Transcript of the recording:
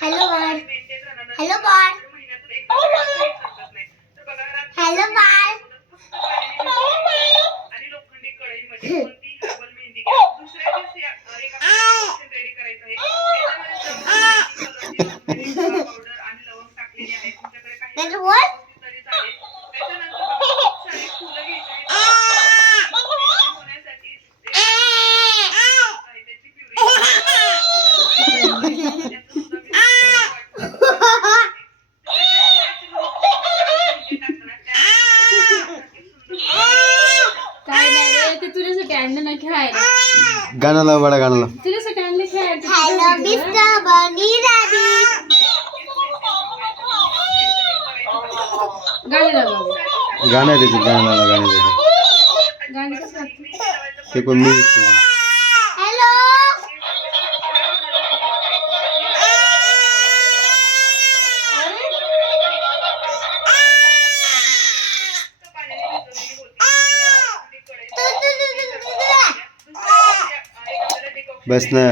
Hello बाळ, hello बाळ, hello बाळ. गाणं लाव बडा, गाणं लाव. हॅलो मिस्टर बनी रॅबिट. गाणं आहे त्याच्यात, गाणं लावलं, गाणं ते पण म्युझिक. हॅलो बस ना.